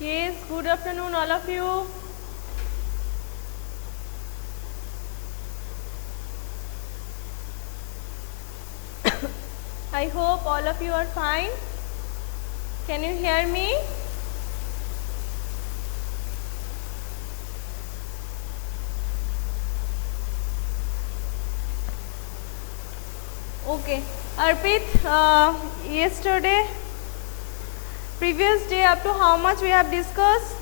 Yes, good afternoon all of you. I hope all of you are fine. Can you hear me? Okay. Arpit, yesterday, previous day up to how much we have discussed?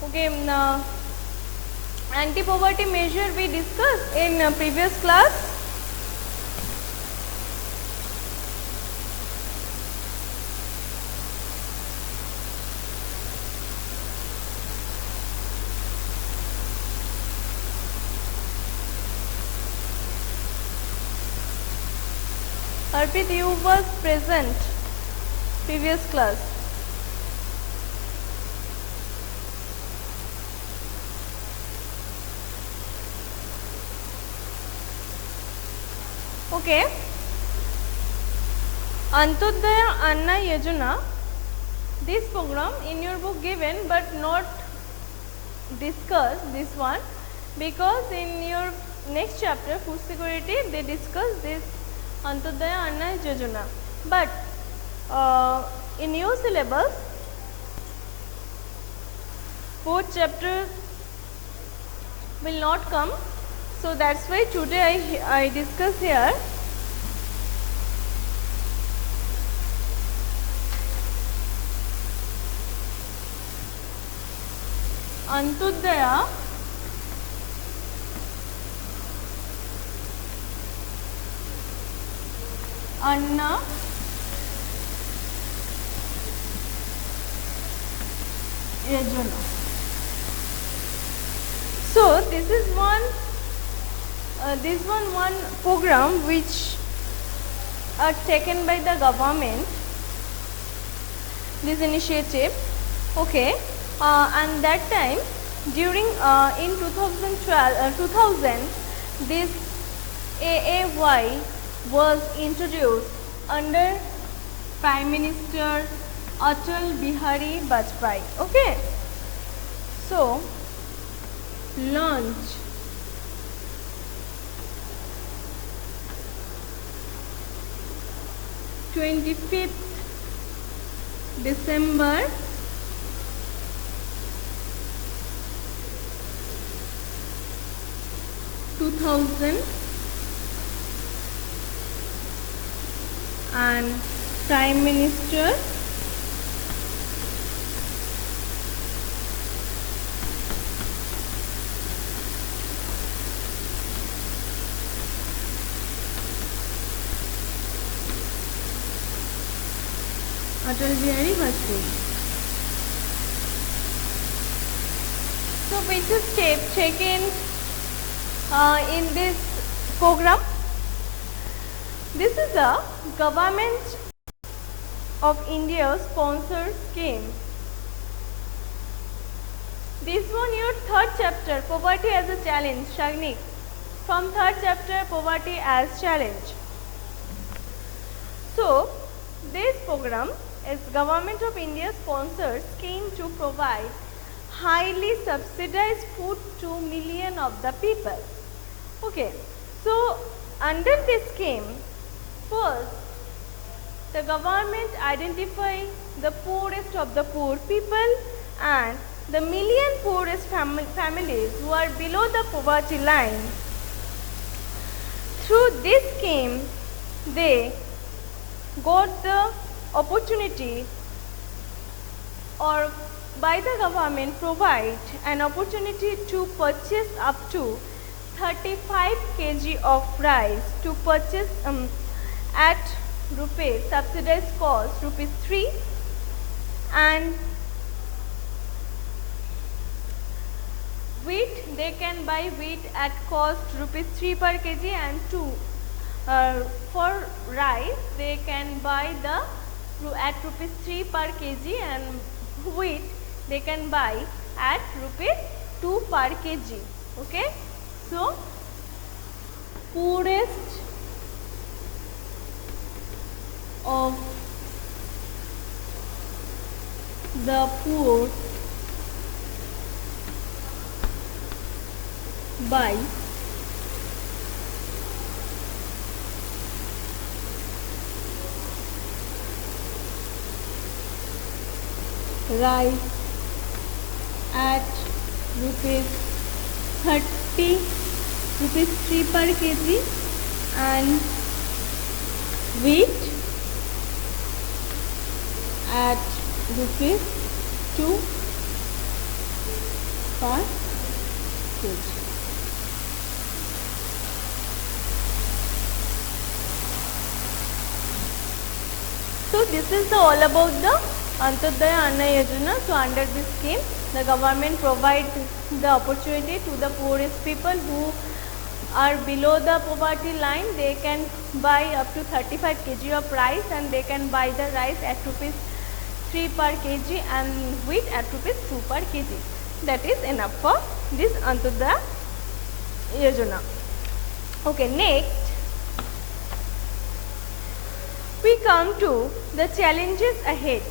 Okay, anti-poverty measure we discussed in previous class. Arpit, you was present previous class. Okay. Antyodaya Anna Yojana, this program in your book given but not discussed this one, because in your next chapter food security they discuss this Antyodaya Anna Yojana, but in your syllabus fourth chapter will not come, so that's why today I discuss here. Antyodaya Anna Yojana. So this is one program which are taken by the government, this initiative. Okay, and that time during in 2000 this AAY was introduced under Prime Minister Atal Bihari Vajpayee. Okay, so launch December 2000 and Prime Minister Atal Bihari Vajpayee. So which step taken in this program? This is a government of India sponsored scheme. This one your third chapter, poverty as a challenge, Shagnik. From third chapter, poverty as challenge. So this program is government of India sponsored scheme to provide highly subsidized food to million of the people. Okay, so under this scheme, first the government identify the poorest of the poor people and the million poorest families who are below the poverty line. Through this scheme, they got the opportunity, or by the government provide an opportunity to purchase up to 35 kg of rice to purchase at rupees, subsidized cost rupees 3, and wheat, they can buy wheat at cost rupees 3 per kg, and 2 for rice they can buy the at rupees 3 per kg, and wheat they can buy at rupees 2 per kg. Okay, so poorest of the poor buy rice at rupees 30 rupees 3 per kg, and wheat at rupees 2 per kg. So this is all about the Antyodaya Anna Yojana. So under this scheme, the government provides the opportunity to the poorest people who are below the poverty line. They can buy up to 35 kg of rice, and they can buy the rice at rupees 3 per kg and wheat at rupees 2 per kg. That is enough for this Antyodaya Yojana. Okay, next we come to the challenges ahead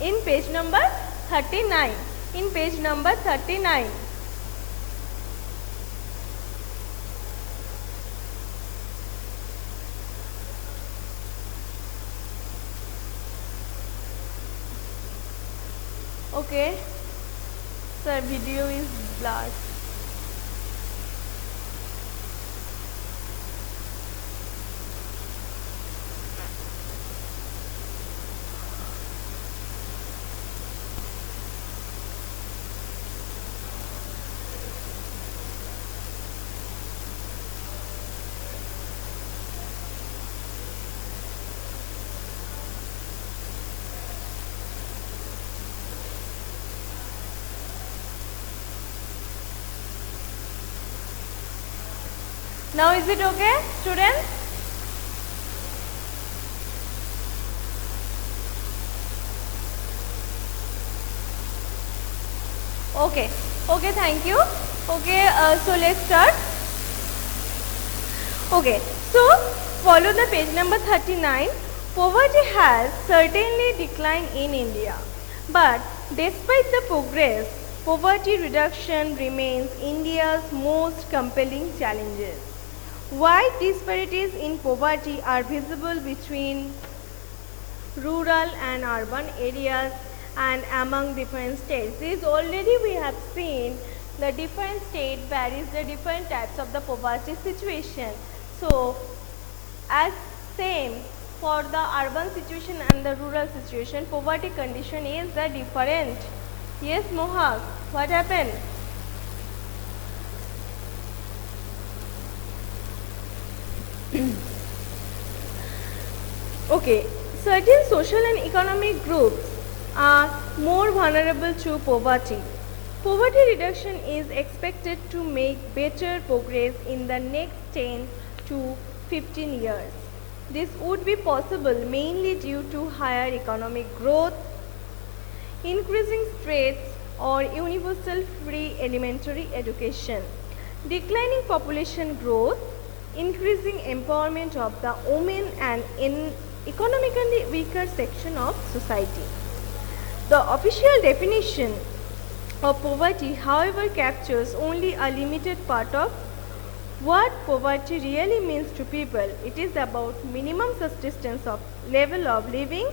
in page number 39. In page number 39, okay, sir, video is blurred. Now is it okay, students? Okay, okay, thank you. Okay, so let's start. Okay, so follow the page number 39. Poverty has certainly declined in India, but despite the progress, poverty reduction remains India's most compelling challenges. Wide disparities in poverty are visible between rural and urban areas and among different states. This already we have seen the different state varies the different types of the poverty situation. So as same for the urban situation and the rural situation, poverty condition is the different. Yes, Mohak, what happened? Okay, certain social and economic groups are more vulnerable to poverty. Poverty reduction is expected to make better progress in the next 10 to 15 years. This would be possible mainly due to higher economic growth, increasing rates, or universal free elementary education, declining population growth, increasing empowerment of the women and in economically weaker section of society. The official definition of poverty, however, captures only a limited part of what poverty really means to people. It is about minimum subsistence of level of living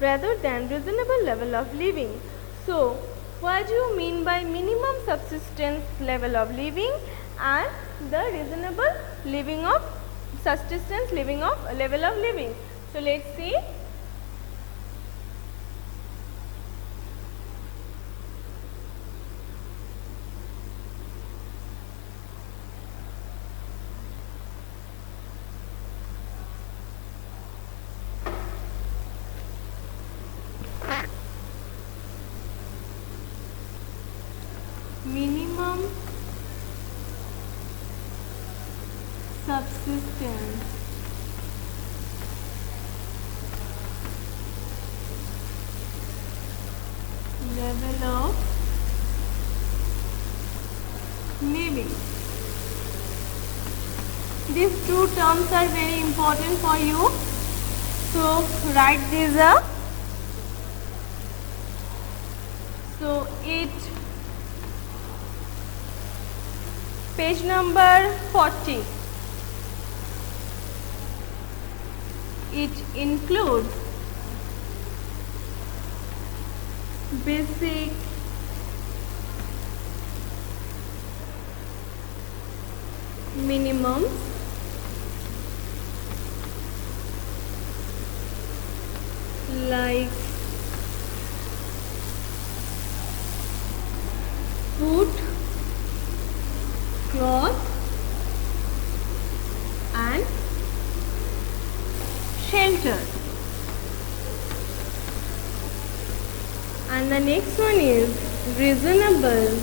rather than reasonable level of living. So, what do you mean by minimum subsistence level of living and the reasonable living of subsistence living of level of living? So, let's see. love living. These two terms are very important for you. So write these up. So page number 40. It includes basic minimums like food, cloth and shelter. And the next one is reasonable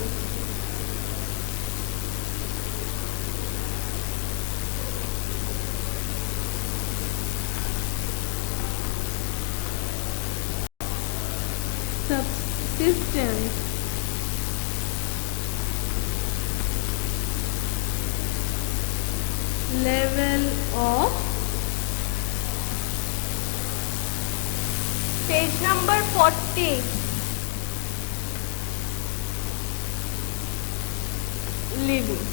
subsistence level of page number 40. Living.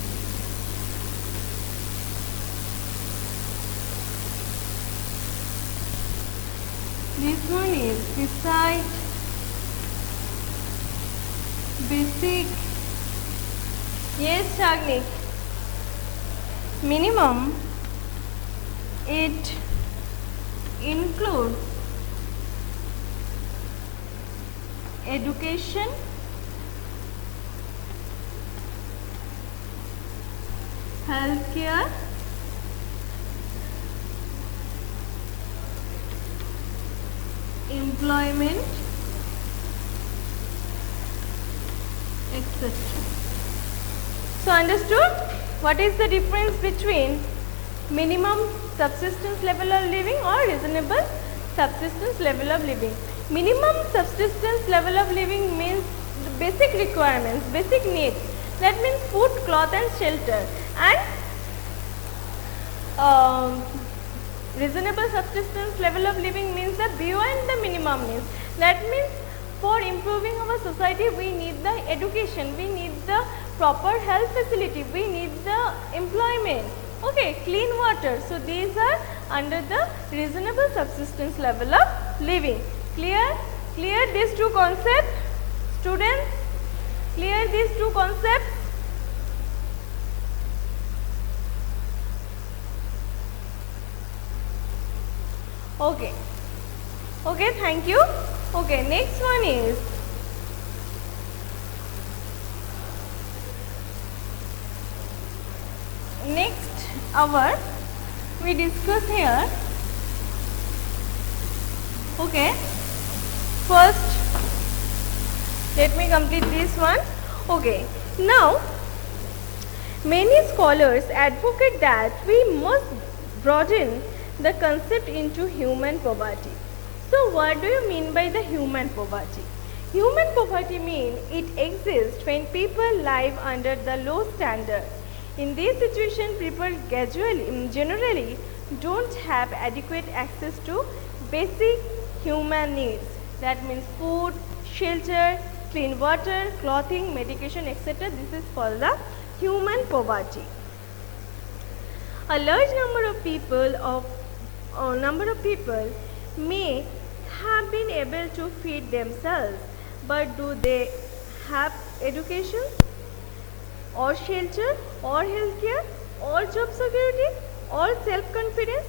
This one is beside basic. Yes, Shagnik. Minimum. It includes education, healthcare, employment, etc. So understood what is the difference between minimum subsistence level of living or reasonable subsistence level of living. Minimum subsistence level of living means the basic requirements, basic needs. That means food, cloth and shelter. And reasonable subsistence level of living means the beyond the minimum needs. That means for improving our society we need the education, we need the proper health facility, we need the employment, okay, clean water. So these are under the reasonable subsistence level of living. Clear? Clear these two concepts, students? Clear these two concepts? Okay. Okay, thank you. Okay, next one is next hour we discuss here. Okay, first let me complete this one. Okay, now many scholars advocate that we must broaden the concept into human poverty. So what do you mean by the human poverty? Human poverty means it exists when people live under the low standard. In this situation, people generally don't have adequate access to basic human needs. That means food, shelter, clean water, clothing, medication, etc. This is called the human poverty. A large number of people may have been able to feed themselves, but do they have education or shelter or healthcare or job security or self-confidence?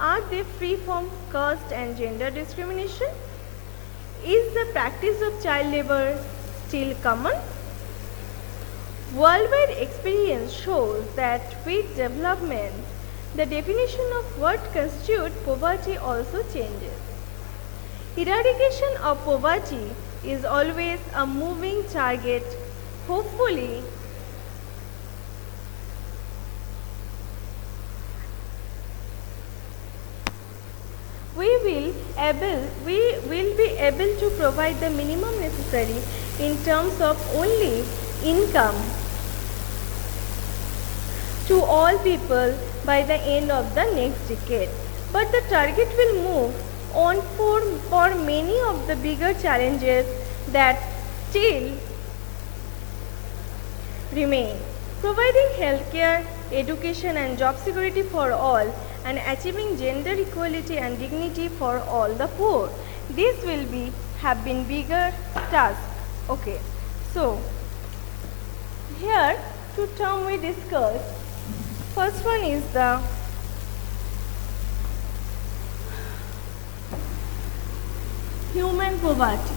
Are they free from caste and gender discrimination? Is the practice of child labor still common? Worldwide experience shows that with development, the definition of what constitutes poverty also changes. Eradication of poverty is always a moving target. Hopefully, we will be able to provide the minimum necessary in terms of only income to all people by the end of the next decade. But the target will move on for many of the bigger challenges that still remain. Providing healthcare, education and job security for all, and achieving gender equality and dignity for all the poor. This will have been bigger task. Okay, so here two terms we discuss. First one is the human poverty.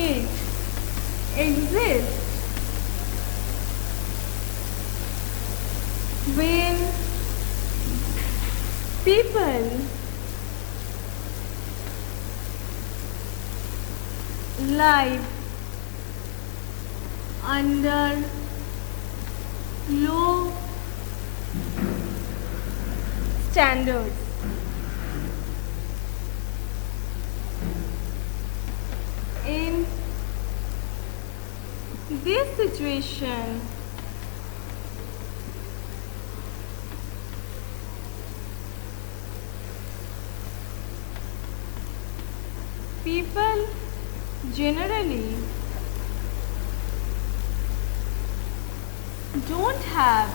It exists when people live under low standards. In this situation, people generally don't have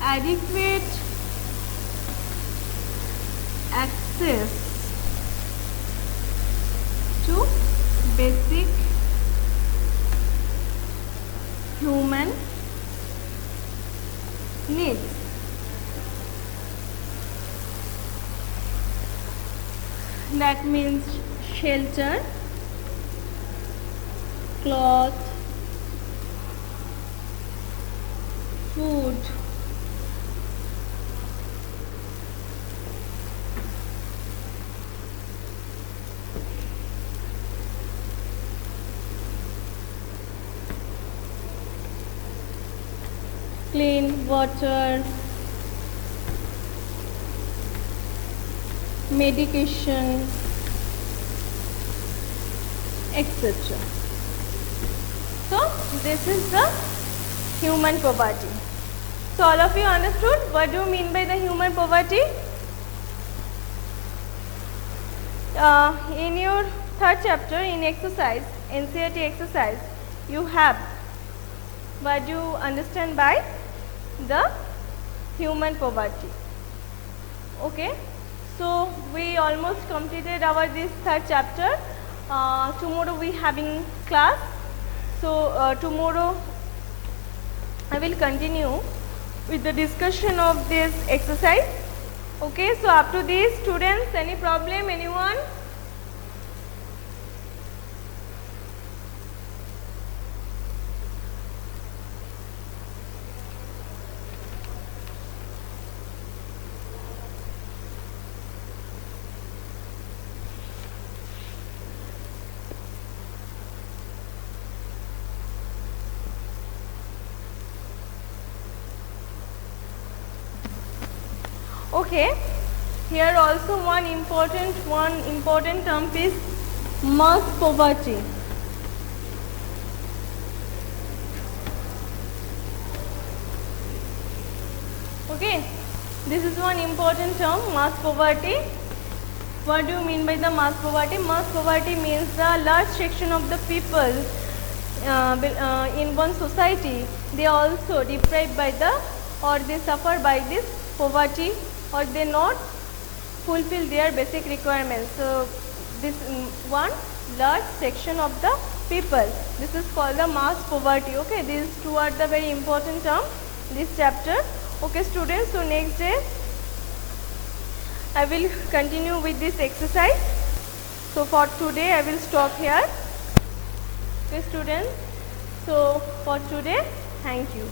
adequate access to basic human needs. That means shelter, cloth, food, clean water, medication, etc. So this is the human poverty. So all of you understood what do you mean by the human poverty? In your third chapter in exercise, NCERT exercise, you have what do you understand by the human poverty. Okay, so we almost completed our this third chapter. Tomorrow we having class, so tomorrow I will continue with the discussion of this exercise. Okay, so up to this, students, any problem, anyone? Okay, here also one important term is mass poverty. Okay, this is one important term, mass poverty. What do you mean by the mass poverty? Mass poverty means the large section of the people in one society, they are also deprived by the, or they suffer by this poverty, or they not fulfill their basic requirements. So this one large section of the people, this is called the mass poverty. Okay, these two are the very important term this chapter. Okay students, so next day I will continue with this exercise. So for today I will stop here. Okay students, so for today, thank you.